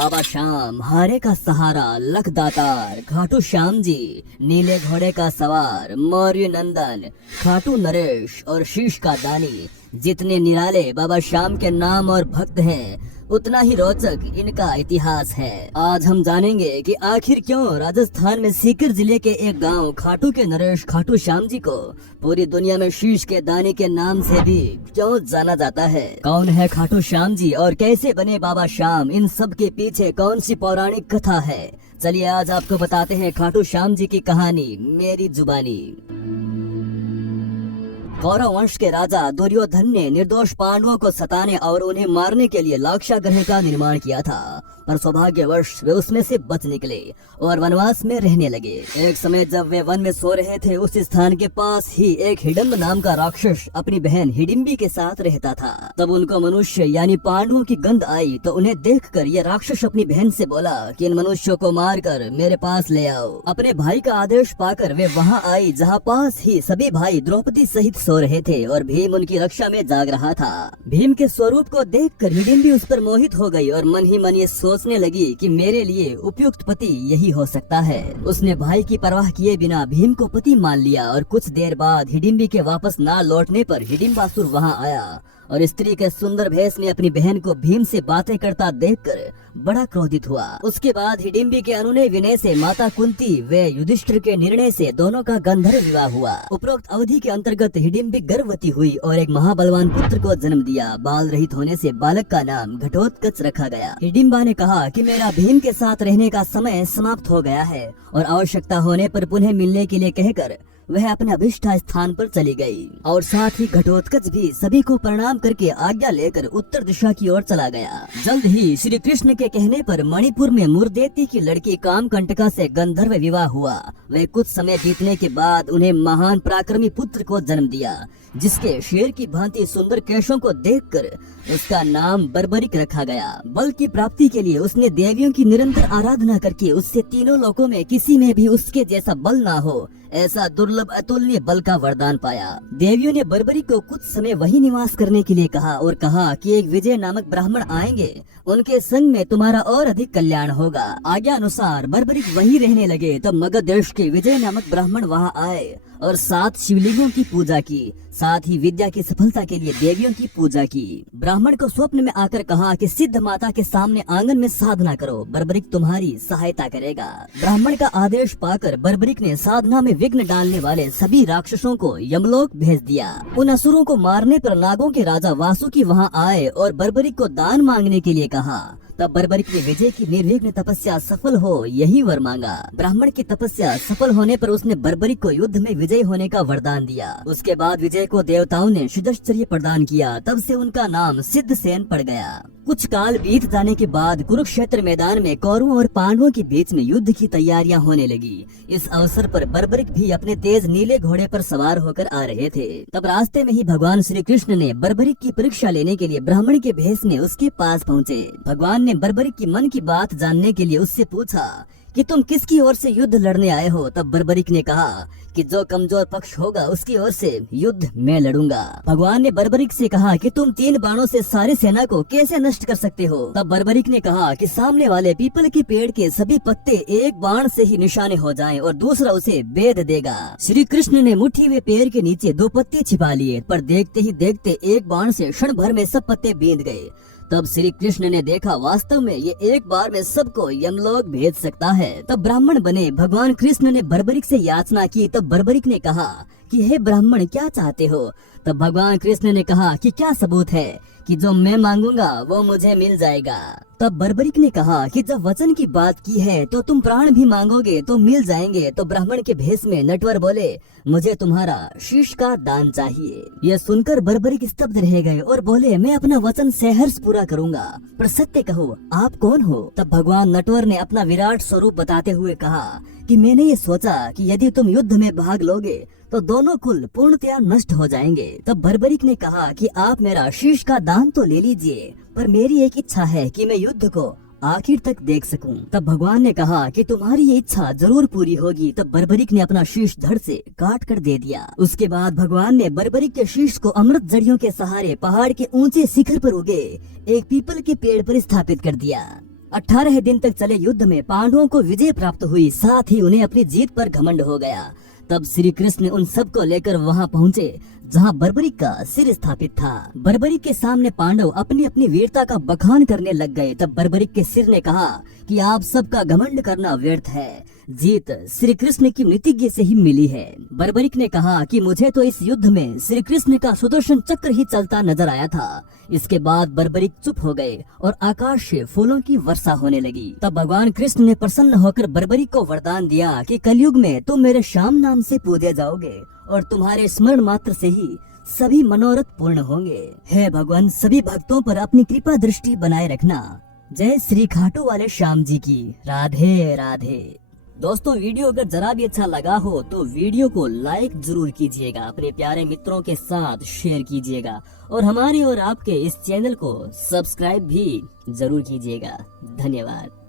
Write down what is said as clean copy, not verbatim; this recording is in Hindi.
बाबा श्याम हारे का सहारा, लख दातार खाटू श्याम जी, नीले घोड़े का सवार मौर्य नंदन, खाटू नरेश और शीश का दानी। जितने निराले बाबा श्याम के नाम और भक्त हैं, उतना ही रोचक इनका इतिहास है। आज हम जानेंगे कि आखिर क्यों राजस्थान में सीकर जिले के एक गांव खाटू के नरेश खाटू श्याम जी को पूरी दुनिया में शीश के दानी के नाम से भी क्यों जाना जाता है। कौन है खाटू श्याम जी और कैसे बने बाबा श्याम, इन सब के पीछे कौन सी पौराणिक कथा है। चलिए आज आपको बताते हैं खाटू श्याम जी की कहानी मेरी जुबानी। कौरव वंश के राजा दुर्योधन ने निर्दोष पांडवों को सताने और उन्हें मारने के लिए लाक्षागृह का निर्माण किया था, पर सौभाग्यवश वे उसमें से बच निकले और वनवास में रहने लगे। एक समय जब वे वन में सो रहे थे, उस स्थान के पास ही एक हिडम्ब नाम का राक्षस अपनी बहन हिडिम्बी के साथ रहता था। तब उनको मनुष्य यानी पांडवों की गंध आई तो उन्हें देखकर यह राक्षस अपनी बहन से बोला कि इन मनुष्यों को मारकर मेरे पास ले आओ। अपने भाई का आदेश पाकर वे वहाँ आई जहाँ पास ही सभी भाई द्रौपदी सहित सो रहे थे और भीम उनकी रक्षा में जाग रहा था। भीम के स्वरूप को देखकर हिडिम्बी उस पर मोहित हो गई और मन ही मन ये सोचने लगी कि मेरे लिए उपयुक्त पति यही हो सकता है। उसने भाई की परवाह किए बिना भीम को पति मान लिया और कुछ देर बाद हिडिम्बी के वापस ना लौटने पर हिडिम्बासुर वहाँ आया और स्त्री के सुंदर भेष में अपनी बहन को भीम से बातें करता देखकर बड़ा क्रोधित हुआ। उसके बाद हिडिम्बी के अनुनय विनय से माता कुंती व युधिष्ठिर के निर्णय से दोनों का गंधर्व विवाह हुआ। उपरोक्त अवधि के अंतर्गत हिडिम्बी गर्भवती हुई और एक महाबलवान पुत्र को जन्म दिया। बाल रहित होने से बालक का नाम घटोत्कच रखा गया। हिडिम्बा ने कहा कि मेरा भीम के साथ रहने का समय समाप्त हो गया है और आवश्यकता होने पर पुनः मिलने के लिए कहकर वह अपने अभिष्ट स्थान पर चली गई और साथ ही घटोत्कच भी सभी को प्रणाम करके आज्ञा लेकर उत्तर दिशा की ओर चला गया। जल्द ही श्री कृष्ण के कहने पर मणिपुर में मुरदेती की लड़की कामकंटका से गंधर्व विवाह हुआ। वह कुछ समय बीतने के बाद उन्हें महान पराक्रमी पुत्र को जन्म दिया, जिसके शेर की भांति सुंदर केशों को देखकर उसका नाम बर्बरिक रखा गया। बल की प्राप्ति के लिए उसने देवियों की निरंतर आराधना करके उससे तीनों लोकों में किसी में भी उसके जैसा बल ना हो, ऐसा दुर्लभ अतुलनीय बल का वरदान पाया। देवियों ने बर्बरिक को कुछ समय वही निवास करने के लिए कहा और कहा कि एक विजय नामक ब्राह्मण आएंगे, उनके संग में तुम्हारा और अधिक कल्याण होगा। आज्ञा अनुसार बर्बरिक वही रहने लगे। तब मगध देश के विजय नामक ब्राह्मण वहाँ आए और 7 शिवलिंगों की पूजा की, साथ ही विद्या की सफलता के लिए देवियों की पूजा की। ब्राह्मण को स्वप्न में आकर कहा कि सिद्ध माता के सामने आंगन में साधना करो, बर्बरिक तुम्हारी सहायता करेगा। ब्राह्मण का आदेश पाकर बर्बरिक ने साधना में विघ्न डालने वाले सभी राक्षसों को यमलोक भेज दिया। उन असुरों को मारने पर नागों के राजा वासुकी वहाँ आए और बर्बरिक को दान मांगने के लिए कहा। तब बर्बरिक ने विजय की निर्विघ्न तपस्या सफल हो यही वर मांगा। ब्राह्मण की तपस्या सफल होने पर उसने बर्बरिक को युद्ध में विजय होने का वरदान दिया। उसके बाद विजय को देवताओं ने सिद्धश्चर्य प्रदान किया। तब से उनका नाम सिद्धसेन पड़ गया। कुछ काल बीत जाने के बाद कुरुक्षेत्र मैदान में कौरवों और पांडवों के बीच में युद्ध की तैयारियां होने लगी। इस अवसर पर बर्बरिक भी अपने तेज नीले घोड़े पर सवार होकर आ रहे थे। तब रास्ते में ही भगवान श्री कृष्ण ने बर्बरिक की परीक्षा लेने के लिए ब्राह्मण के भेष में उसके पास पहुँचे। भगवान ने बर्बरिक की मन की बात जानने के लिए उससे पूछा कि तुम किसकी ओर से युद्ध लड़ने आए हो। तब बर्बरिक ने कहा कि जो कमजोर पक्ष होगा उसकी ओर से युद्ध मैं लड़ूंगा। भगवान ने बर्बरिक से कहा कि तुम 3 बाणों से सारी सेना को कैसे नष्ट कर सकते हो। तब बर्बरिक ने कहा कि सामने वाले पीपल के पेड़ के सभी पत्ते एक बाण से ही निशाने हो जाएं और दूसरा उसे बेध देगा। श्री कृष्ण ने मुट्ठी में पेड़ के नीचे 2 पत्ते छिपा लिए, पर देखते ही देखते एक बाण से क्षण भर में सब पत्ते बींध गए। तब श्री कृष्ण ने देखा वास्तव में ये एक बार में सबको यमलोक भेज सकता है। तब ब्राह्मण बने भगवान कृष्ण ने बर्बरिक से याचना की। तब बर्बरिक ने कहा कि हे ब्राह्मण क्या चाहते हो। तब भगवान कृष्ण ने कहा कि क्या सबूत है कि जो मैं मांगूंगा वो मुझे मिल जाएगा। तब बर्बरिक ने कहा कि जब वचन की बात की है तो तुम प्राण भी मांगोगे तो मिल जाएंगे। तो ब्राह्मण के भेष में नटवर बोले मुझे तुम्हारा शीश का दान चाहिए। यह सुनकर बर्बरिक स्तब्ध रह गए और बोले मैं अपना वचन सहर्ष पूरा करूंगा, पर सत्य कहो आप कौन हो। तब भगवान नटवर ने अपना विराट स्वरूप बताते हुए कहा कि मैंने ये सोचा कि यदि तुम युद्ध में भाग लोगे तो दोनों कुल पूर्णतया नष्ट हो जाएंगे। तब बर्बरिक ने कहा कि आप मेरा शीश का दान तो ले लीजिए, पर मेरी एक इच्छा है कि मैं युद्ध को आखिर तक देख सकूं। तब भगवान ने कहा कि तुम्हारी ये इच्छा जरूर पूरी होगी। तब बर्बरिक ने अपना शीश धड़ से काट कर दे दिया। उसके बाद भगवान ने बर्बरिक के शीश को अमृत जड़ियों के सहारे पहाड़ के ऊंचे शिखर पर उगे एक पीपल के पेड़ पर स्थापित कर दिया। 18 दिन तक चले युद्ध में पांडवों को विजय प्राप्त हुई, साथ ही उन्हें अपनी जीत पर घमंड हो गया। तब श्री कृष्ण उन सबको लेकर वहां पहुंचे जहां बर्बरिक का सिर स्थापित था। बर्बरिक के सामने पांडव अपनी अपनी वीरता का बखान करने लग गए। तब बर्बरिक के सिर ने कहा कि आप सबका घमंड करना व्यर्थ है, जीत श्री कृष्ण की मृतिज्ञ से ही मिली है। बर्बरिक ने कहा कि मुझे तो इस युद्ध में श्री कृष्ण का सुदर्शन चक्र ही चलता नजर आया था। इसके बाद बर्बरिक चुप हो गए और आकाश से फूलों की वर्षा होने लगी। तब भगवान कृष्ण ने प्रसन्न होकर बर्बरिक को वरदान दिया कि कलयुग में तुम मेरे श्याम नाम से पूजे जाओगे और तुम्हारे स्मरण मात्र से ही सभी मनोरथ पूर्ण होंगे। हे भगवान, सभी भक्तों पर अपनी कृपा दृष्टि बनाए रखना। जय श्री खाटू वाले श्याम जी की। राधे राधे। दोस्तों, वीडियो अगर जरा भी अच्छा लगा हो तो वीडियो को लाइक जरूर कीजिएगा, अपने प्यारे मित्रों के साथ शेयर कीजिएगा और हमारे और आपके इस चैनल को सब्सक्राइब भी जरूर कीजिएगा। धन्यवाद।